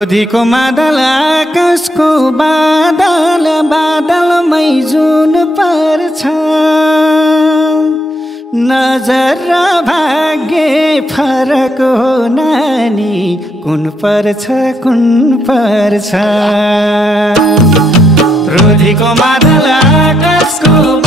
रोधीको मादल आकाशको बादल बादलमै जुन पर्छ नजर र भाग्य फरक हो नानी कुन पर्छ रोधीको मादल आकाशको